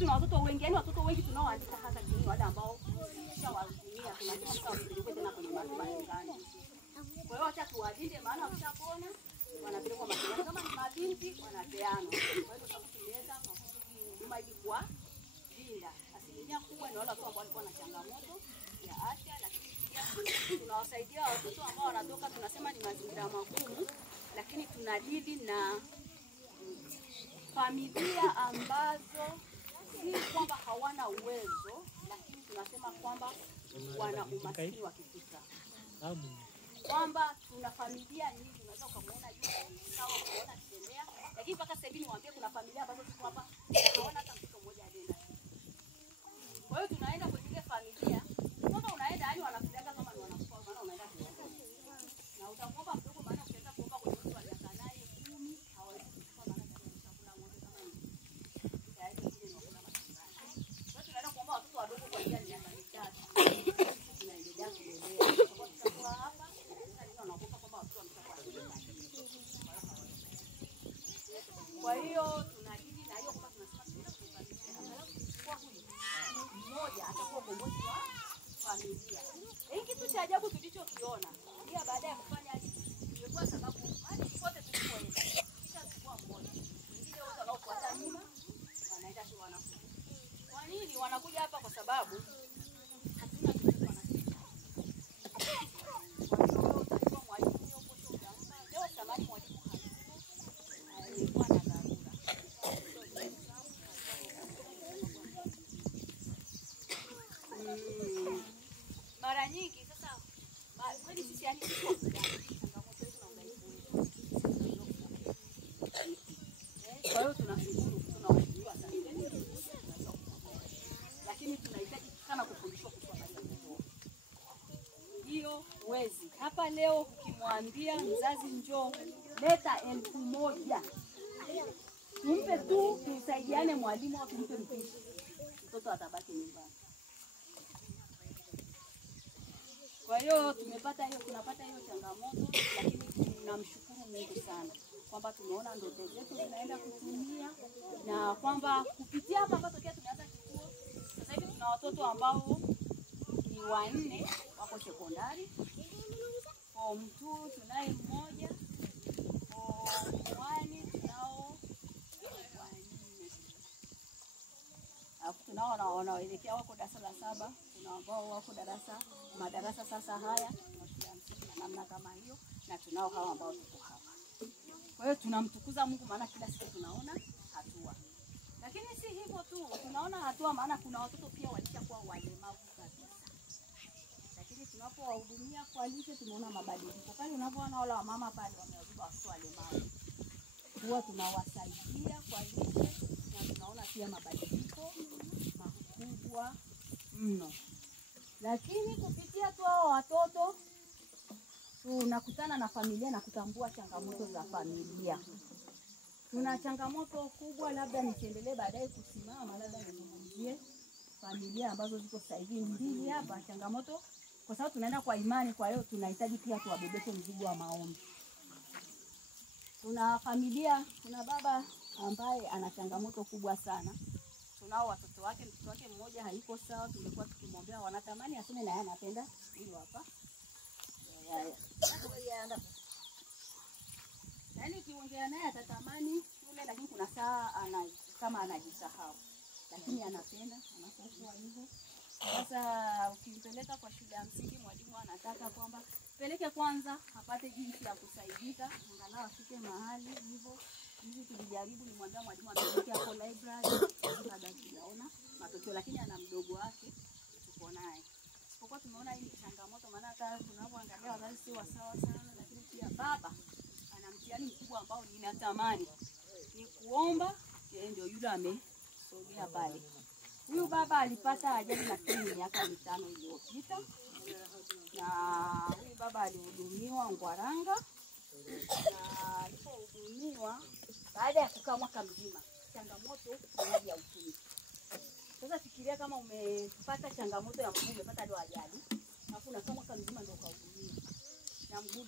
tuna watoto wengi, yani watoto wengi tunaoandika hata chini wale ambao tunawahudumia tunataka kupeleka tena kwenye matibabu. Kwa hiyo acha tuwalinde, maana wakishapona wanapelekwa matibabu, kama ni mabinti wanapeana. Kwa hiyo tutakueleza huduma ilikuwa linda. Asilimia kubwa ni wale watu ambao walikuwa na changamoto ya afya, lakini pia tunawasaidia watoto ambao wanatoka, tunasema ni mazingira magumu, lakini tunadili na familia ambazo si kwamba hawana uwezo, lakini tunasema kwamba wana umaskini wa kifikra. Kwamba tuna familia nyingi, unaweza kumuona juu sawa kuona kitembea, lakini mpaka sasa hivi niwaambie kuna familia ambazo ziko hapa hawana hata mtoto mmoja alienda. Kwa hiyo tunaenda kwenye ile familia, kama unaenda yani wanakujaga kama ni wanakufa, maana unaenda na utakuomba mdogo, maana ukianza kuomba kwenye mtu alianza naye 10 hawezi kuchukua, maana chakula moja kama hivi tayari kile ni kuna mashindano. Kwa hiyo tunaenda kuomba watoto wadogo kwa ajili ya miaka mitatu, tunaendelea kulelea kwa sababu hapa wanaogopa kwamba watoto wameshakuwa. Kwa hiyo tunadili na hiyo, kwamba tunasema tunafanya kwa huyu mmoja atakuwa kiongozi wa familia. Hiki kitu cha ajabu tulichokiona pia baada ya kufanya hivi, ilikuwa sababu hadi wote tulipoenda kisha tulikuwa mmoja, wengine wote wanaofuata nyuma wanaenda tu wanafunzi. Kwa nini wanakuja hapa? Kwa sababu hatuna kitu wanachotaka. Kwa hiyo utakuwa mwalimu huyo kesho utampa. Leo samani mwalimu alikuwa na dharura. Mara nyingi sasa kweli sisi yani changamoto yetu na udhaifu wetu. Kwa hiyo tunashukuru, tunawashukuru sana. Lakini tunahitaji sana kufundishwa kwa sababu hiyo wezi. Hapa leo ukimwambia mzazi njoo leta 1000, tumpe tu tusaidiane mwalimu au tumpe mpishi, mtoto atabaki nyumbani. Kwa hiyo tunapata hiyo changamoto, lakini tunamshukuru Mungu sana kwamba tumeona ndoto zetu zinaenda kutimia, na kwamba kupitia hapa ambapo tokea tumeanza kituo sasa hivi tuna watoto ambao ni 4 wako sekondari. Form 2 tunaye mmoja, form 1 tunao 4. Tunao wanaoelekea wako darasa la 7, kuna ambao wako madarasa sasa haya tunashia msingi na namna kama hiyo, na tunao hawa ambao tuko hapa. Kwa hiyo tunamtukuza Mungu, maana kila siku tunaona hatua. Lakini si hivyo tu, tunaona hatua maana kuna watoto pia walishakuwa walemavu kabisa. Lakini tunapowahudumia kwa lishe tunaona mabadiliko. Pale unapoona wale wamama pale wamebeba watoto walemavu, huwa tunawasaidia kwa lishe na tunaona pia mabadiliko makubwa mno. Lakini kupitia tu hao watoto tunakutana na familia na kutambua changamoto za familia. Tuna changamoto kubwa, labda niendelee baadaye kusimama, labda nizungumzie familia ambazo ziko sasa hivi 2 hapa. Changamoto kwa sababu tunaenda kwa imani, kwa hiyo tunahitaji pia tuwabebeshe mzigo wa maombi. Tuna familia, kuna baba ambaye ana changamoto kubwa sana. Tunao watoto wake, mtoto wake mmoja haiko sawa, tumekuwa tukimwombea, wanatamani aseme na yeye anapenda huyo hapa. Yaani kiongea naye atatamani shule, lakini kuna saa kama anajisahau. Lakini anapenda, anapokuwa hivyo. Sasa ukimpeleka kwa shule ya msingi, mwalimu anataka kwamba peleke kwanza apate jinsi ya kusaidika, angalau afike mahali hivyo. Hivi tulijaribu, nimwambia mwalimu amepeleke hapo library, baada tunaona matokeo, lakini ana mdogo wake tuko naye. Kwa tumeona hii changamoto, maana hata tunapoangalia wazazi si sawa sana, lakini pia baba ana mtihani mkubwa ambao ninatamani ni kuomba ndio yule amesogea pale. Huyu baba alipata ajali na miaka 5 iliyopita, na huyu baba alihudumiwa Ngwaranga, na alipohudumiwa baada ya kukaa mwaka mzima, changamoto ya uchumi. Sasa fikiria kama umepata changamoto ya mguu, umepata ndo ajali, alafu unakaa mwaka mzima ndio ukahudumiwa na mguu